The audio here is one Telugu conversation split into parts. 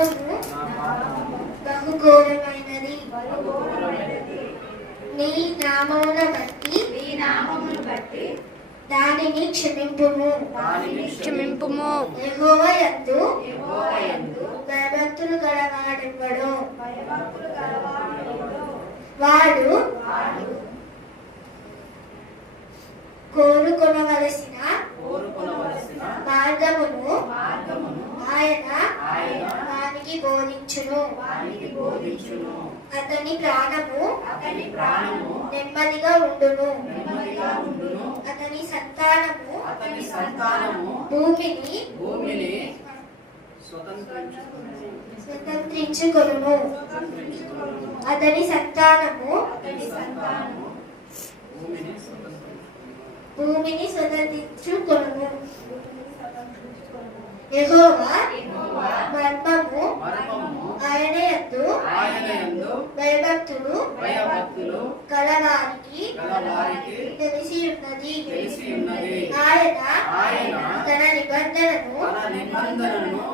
పాపము బహుఘోరమైనది. నీ నామమును బట్టి దానిని క్షమింపుము. యెహోవా యందు భయభక్తులు గలవాడెవడు? వాడు కోరుకొనవలసిన మార్గమును ఆయన వానికి బోధించును. అతని ప్రాణము నెమ్మదిగా ఉండును. అతని సంతానము భూమిని స్వతంత్రించుకొనును. అతని సంతానము భూమిని స్వతంత్రించుకొనును. యెహోవా మర్మము ఆయన యందు భయభక్తులు గలవారికి తెలిసి ఉన్నది. ఆయన తన నిబంధనను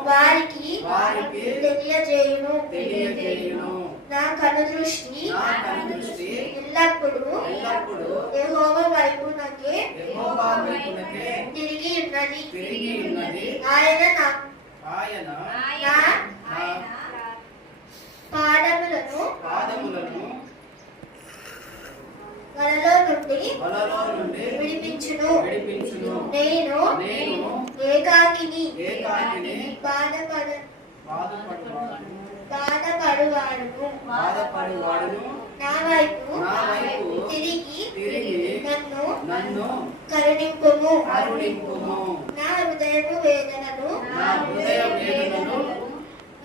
వారికి తెలియజేయును. నా కనుదృష్టి ఎల్లప్పుడూ యెహోవా వైపునకే తిరిగి ఉన్నది. ఆయన నా పాదములను వలలో నుండి విడిపించును. నేను ఏకాకిని బాధపడువాడును. నా వైపు తిరిగి నన్ను కరుణింపుము. నా హృదయము వేదనను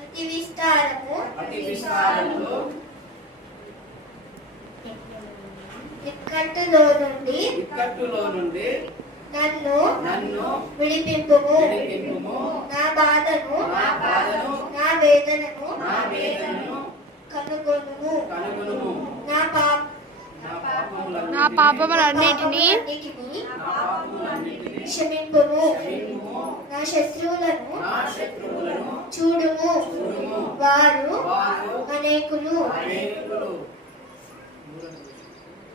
అతి విస్తారము ఇక్కట్టులో నుండి నన్ను విడిపింపుము. నా బాధను నా వేదనను కనుగొనుము. నా పాపములన్నిటినీ క్షమింపుము. నా శత్రువులను చూడుము. వారు అనేకులు.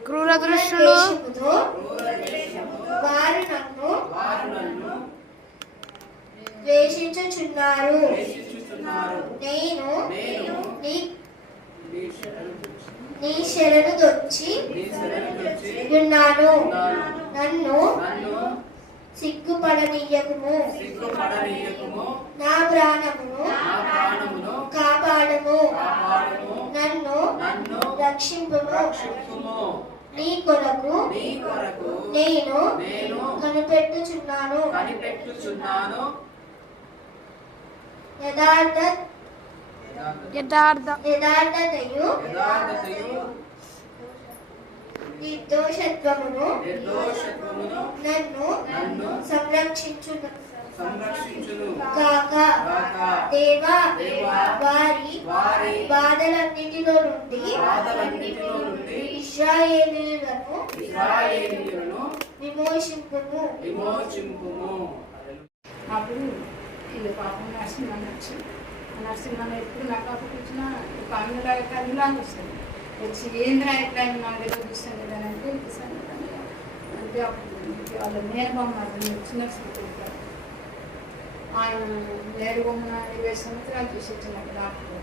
క్రూర దృష్టిలో వారు నన్ను ద్వేషించుచున్నారు. నేను నీ శరణు దొచ్చి ఉన్నాను. నన్ను సిగ్గుపడనీయకుము. నా ప్రాణమును కాపాడుము. నన్ను రక్షింపుము. నీ కొరకు నేను కనిపెట్టుచున్నాను. యథార్థతయు నిర్దోషత్వమును నన్ను సంరక్షించును గాక. దేవా, వారి బాధలన్నిటిలో నుండి ఇశ్రాయేలీయులను విమోచింపుము. అప్పుడు వీళ్ళు పాపం నరసింహ ఎప్పుడు నాకు అప్పుడు వచ్చినా ఒక కన్నులాగా వస్తుంది. వచ్చి ఏంద్రా ఎట్లా నాకు దగ్గర చూస్తాను కదా అంటే అంటే అప్పుడు వాళ్ళ నేర్బొమ్మ చిన్న ఉంటారు. ఆయన నేర్బొమ్మ 20 సంవత్సరాలు చూసి వచ్చినప్పుడు డాక్టర్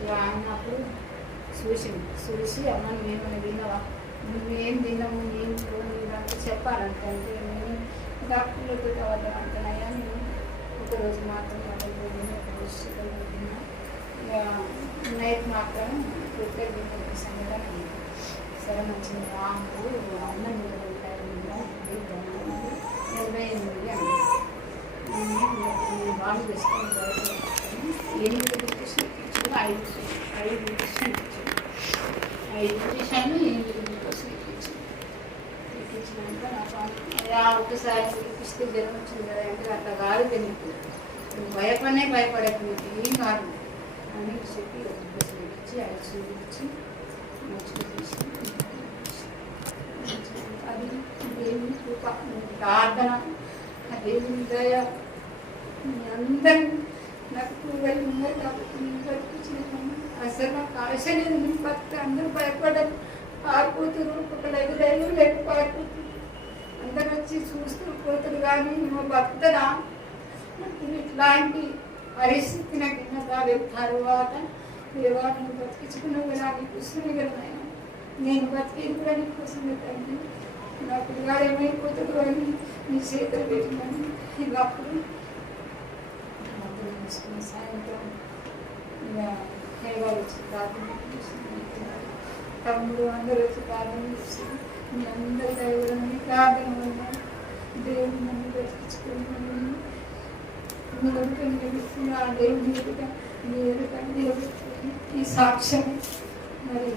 ఇక ఆయన అప్పుడు చూసి అమ్మ నేను తిన్నావా, నువ్వేం తిన్నాము ఏం అంటే చెప్పాలంటే అంటే నేను డాక్టర్లతో వాళ్ళు అంటున్నాయా నేను ఒకరోజు మాత్రం నైట్ మాత్రం ప్రిపేర్ చేసాను కదా. సరే మంచిది రాము అన్నం మీద ఉంటారు 88 వాళ్ళు చేసుకొని 8 రూపీస్ ఇచ్చారు. 5 రూపీస్ ఇచ్చారు. 5 చేశాను 8 రూపీస్ ఇప్పించినాక నాకు ఒకసారి ఇప్పిస్తే జ్వరం వచ్చింది కదా అంటే అట్లా కాదు పెళ్ళికి నువ్వు భయపడకు ఏం కాదు అని చెప్పి ఒక రూపీస్ ఇచ్చి 5 చూపించి మంచిగా చేసి అది దేవుని కృప ప్రార్థన ఆ దేవుని దయ అందరూ నాకు 20 ఉన్నాయి కాబట్టి నేను బతికించినాను. అసలు నాకు ఆశ లేదు, నేను బతికి అందరూ భయపడ్డారు, పారిపోతున్నారు, ఒక్కొక్కరు ఎదురైలు లేక పారిపోతున్నారు, అందరు వచ్చి చూస్తూ పోతున్నారు. కానీ నువ్వు బతుకుతుందా? ఇట్లాంటి పరిస్థితి నాకు ఎన్న కాలేదు. తర్వాత దేవా నువ్వు బతికించుకున్నావు కదా, నీకు ఇస్తున్నాను కదా నాయన, నేను బతికేది కూడా నీకోసమే తండ్రి, నా పిల్లగాడు ఏమైపోతాడు అని నీ చేతులు పెట్టినాను. ఇక అప్పుడు సాయంత్రం ఇక హేవారు వచ్చి ప్రార్థన చేస్తున్నారు, తమ్ముడు అందరూ వచ్చి ప్రార్థన చేస్తారు. మీ అందరి దైవని ప్రార్థన వల్ల దేవుడు నన్ను బతికించుకున్నాను. నోటికి నిలుస్తున్న ఆ దేవుని ఎదుట నీ ఎదుట నిలబెట్టుకుని ఈ సాక్ష్యం మరి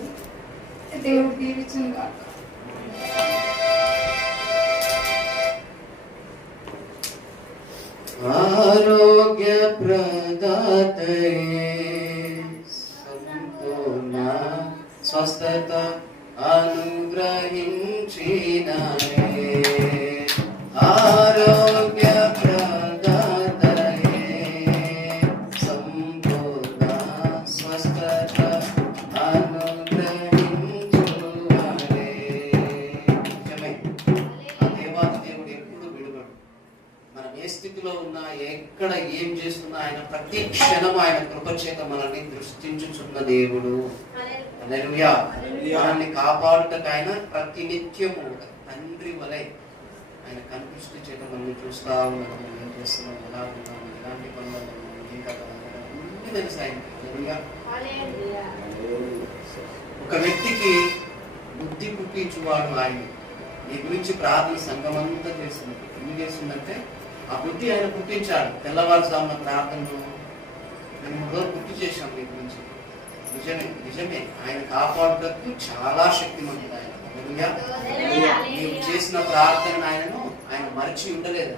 దేవుడు దీవించును గాక. ఆరోగ్య ప్రదాతయే సంపూర్ణ స్వస్థత అనుగ్రహించిననే, ఆరోగ్య ప్రదాతయే సంపూర్ణ స్వస్థత అనుగ్రహించువనే. ఆ దేవాది దేవుడు ఎప్పుడు విడువడు. మనం ఏ స్థితిలో ఉన్నా, ఎక్కడ ఏం చేస్తున్నా ఆయన ప్రతి క్షణం ఆయన కృపచేత మనల్ని దృష్టించుచున్న దేవుడు. హల్లెలూయా. మనల్ని కాపాడుటకు ఆయన ప్రతి నిత్యము తండ్రి వలె ఆయన కనిపిస్తూ చేత మనల్ని చూస్తా ఉన్నాం. మనం ఏం చేస్తున్నాం, ఎలా ఉన్నాం, ఎలాంటి పనులు ఉన్నాం, ఏం కదా అన్ని తెలుసు ఆయన. హల్లెలూయా. ఒక వ్యక్తికి బుద్ధి పుట్టించువాడు ఆయన. నీ గురించి ప్రార్థన సంఘమంతా చేస్తుంది. ఎందుకు చేస్తుందంటే ఆ బుద్ధి ఆయన పుట్టించాడు. తెల్లవారుజామున ప్రార్థనలు 2-3 రోజులు గుర్తు చేశాం నీ గురించి. నిజమే నిజమే, ఆయన కాపాడుటకు చాలా శక్తిమంతుడు ఆయన. నీవు చేసిన ప్రార్థన ఆయన మరిచి ఉండలేదు.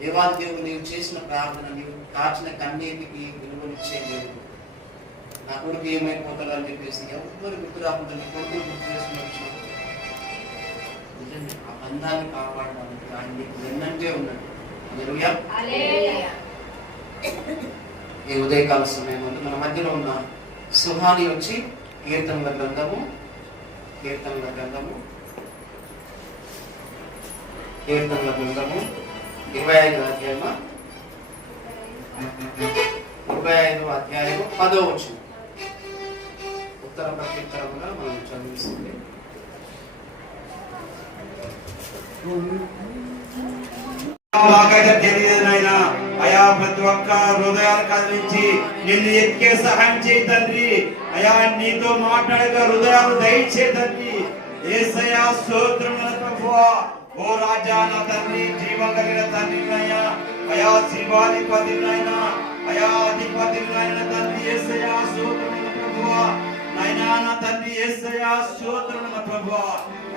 దేవాది దేవుడు నీవు చేసిన ప్రార్థన, నీవు కాచిన కన్నీటికి విలువనిచ్చేయలేదు. నా కొడుకు ఏమైపోతాడు అని చెప్పేసి ఎవరు గుర్తు రాకుండా నీ కొడుకుని గుర్తు చేసుకుని నిజమే ఆ బంధాన్ని కాపాడడానికి ఆయన నీకు వెన్నంటే ఉన్నాడు. హల్లెలూయా. ఈ ఉదయకాల సమయం మన మధ్యలో ఉన్న సుహాని వచ్చి కీర్తనల గ్రంథము 25వ అధ్యాయము 10వ వచనం ఉత్తర ప్రత్యుత్తరముగా మనం చదివిస్తుంది. మాకైతే తెలియదు నాయన. అయా ప్రతి ఒక్క హృదయాలు కదిలించి నిన్ను ఎత్తికే సహాయం చేయి తండ్రి. అయా నీతో మాట్లాడగా హృదయాలు దయచే తండ్రి. యేసయ్యా స్తోత్రములు ప్రభువా. ఓ రాజా నా తండ్రి, జీవం కలిగిన తండ్రి నాయనా, అయా శివాధిపతి నాయనా, అయా అధిపతి నాయన తండ్రి. యేసయ్యా స్తోత్రములు ప్రభువా. నాయనా నా తండ్రి యేసయ్యా స్తోత్రములు ప్రభువా.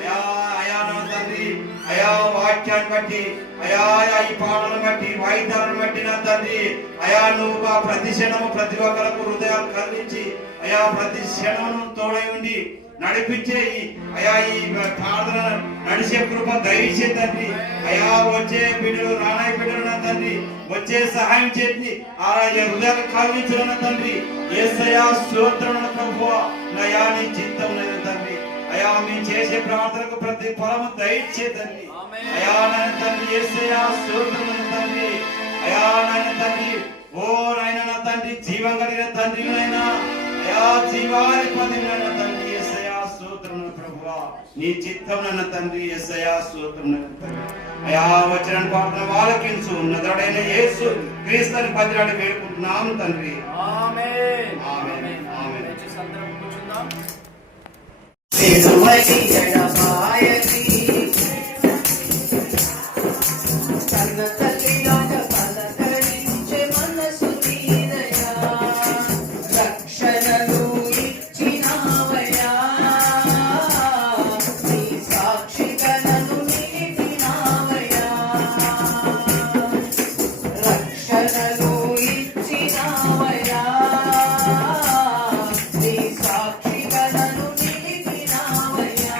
అయా నా తండ్రి, అయా వాక్యాన్ని బట్టి, అయా ఈ పాటలను బట్టి, వాయిద్యాలను బట్టి నా తండ్రి, అయా నువ్వు ప్రతి క్షణము ప్రతి ఒక్కరికి హృదయాలు కదిలించి అయా ప్రతి క్షణము తోడై ఉండి నడిపించే అయా ఈ ప్రార్థన నడిచే కృప దయచే తండ్రి. అయా వచ్చే బిడ్డలు, రానాయి బిడ్డలు నా తండ్రి, వచ్చే సహాయం చేసి ఆ హృదయాలు కదిలించిన తండ్రి. యేసయ్యా స్తోత్రములు ప్రభువా. అయా నీ చిత్తం లేదు తండ్రి. అయా మేము చేసే ప్రార్థనకు ప్రతి ఫలము దయచే తండ్రి. అయా నాయన తండ్రి, యేసయ్యా స్తోత్రములు తండ్రి. అయా నాయన తండ్రి, ఓ నాయన నా తండ్రి, జీవం కలిగిన తండ్రి నాయనా, అయా జీవాధిపతి నాయన తండ్రి. యేసయ్యా స్తోత్రములు ప్రభువా. నీ చిత్తం నాయన తండ్రి. యేసయ్యా స్తోత్రములు తండ్రి. అయా వచ్చిన ప్రార్థన ఆలకించు. ఉన్నతుడైన యేసు క్రీస్తుని బతిలాడి వేడుకుంటున్నాం తండ్రి. ఆమేన్. ఆమేన్. ఆమేన్. అందరం కూర్చుందాం. సాక్షి కలను నిలిపినావయ్యా.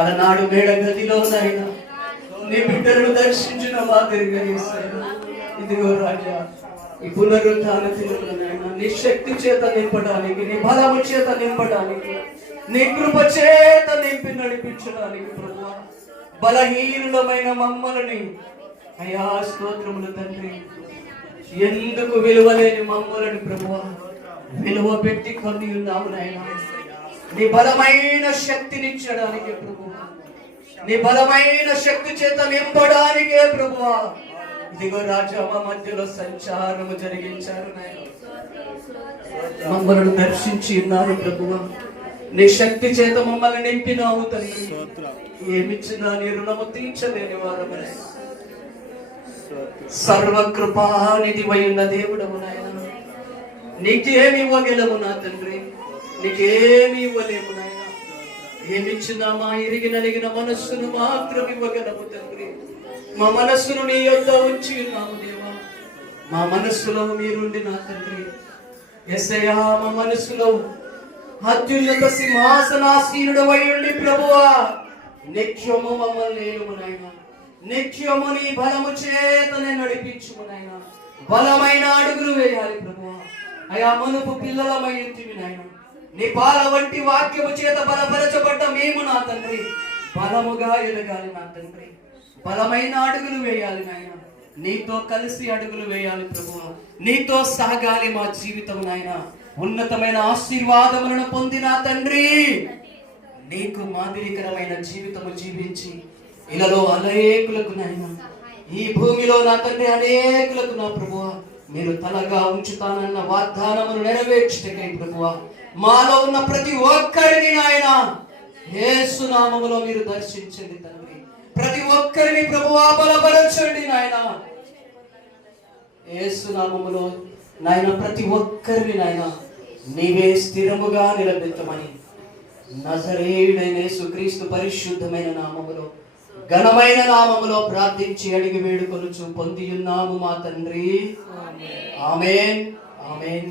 అలనాడు మేడ గదిలోనైనా నీ బిడ్డలను దర్శించిన మాదిరిగా యేసయ్యా, ఇదిగో రాజా ఈ పునరుద్ధాన దినములనైనా నీ శక్తి చేత నింపడానికి, నీ బలము చేత నింపడానికి, నీ కృప చేత నింపి నడిపించడానికి ప్రభువా, బలహీనులమైన మమ్మల్ని అయా స్తోత్రములు తండ్రి, ఎందుకు విలువలేని మమ్మల్ని ప్రభువా విలువ పెట్టి కొని ఉన్నాము నాయనా. నీ బలమైన శక్తినిచ్చడానికి ప్రభువా, నీ బలమైన శక్తి చేత నింపడానికే ప్రభువా, ఇదిగో రాజా మా మధ్యలో సంచారము జరిగించారు నాయన. మమ్మల్ని దర్శించి ఉన్నారు ప్రభువా, నీ శక్తి చేత మమ్మల్ని నింపినావు తండ్రి. ఏమిచ్చినా నీ రుణము తీర్చలేని వారమే. సర్వకృపానిధి ఉన్న దేవుడము నాయన, నీకేమి ఇవ్వగలము నా తండ్రి, నీకేమి ఇవ్వలేము నాయన. ఏమిచ్చినా మా ఇరిగి నలిగిన మనస్సును మాత్రం ఇవ్వగలము తండ్రి. మా మనస్సును నీ యొద్ద ఉంచి ఉన్నాము దేవా. మా మనస్సులో మీరుండి నా తండ్రి యేసయ్యా, మా మనస్సులో అత్యున్నత సింహాసనాసీనుడు అయ్యుండి ప్రభువా నిత్యము మమ్మల్ని ఏలుము నాయన. నిత్యము నీ బలము చేతనే నడిపించుము నాయన. బలమైన అడుగులు వేయాలి ప్రభువా. అయా మనుపు పిల్లలమై ఉంటివి నాయన. నీ పాల వంటి వాక్యము చేత బలపరచబడ్డ మేము నా తండ్రి బలముగా ఎదగాలి నా తండ్రి. బలమైన అడుగులు వేయాలి నాయన. నీతో కలిసి అడుగులు వేయాలి ప్రభువా. నీతో సాగాలి మా జీవితం నాయన. ఉన్నతమైన ఆశీర్వాదములను పొందిన తండ్రి నీకు మాదిరికరమైన జీవితము జీవించి ఇలాలో అనేకులకు నాయన, ఈ భూమిలో నా తండ్రి అనేకులకు నా ప్రభువా మీరు తలగా ఉంచుతానన్న వాగ్దానమును నెరవేర్చుటకై ప్రభువా మాలో ఉన్న ప్రతి ఒక్కరిని నాయన యేసు నామములో మీరు దర్శించండి తండ్రి. ప్రతి ఒక్కరిని ప్రభువా బలపరచండి నాయన. యేసు నామములో నాయన ప్రతి ఒక్కరిని నాయన నీవే స్థిరముగా నిలబెట్టమని నజరేయుడైన యేసుక్రీస్తు పరిశుద్ధమైన నామములో ఘనమైన నామములో ప్రార్థించి అడిగి వేడుకొనుచు పొంది ఉన్నాము మా తండ్రి. ఆమేన్, ఆమేన్.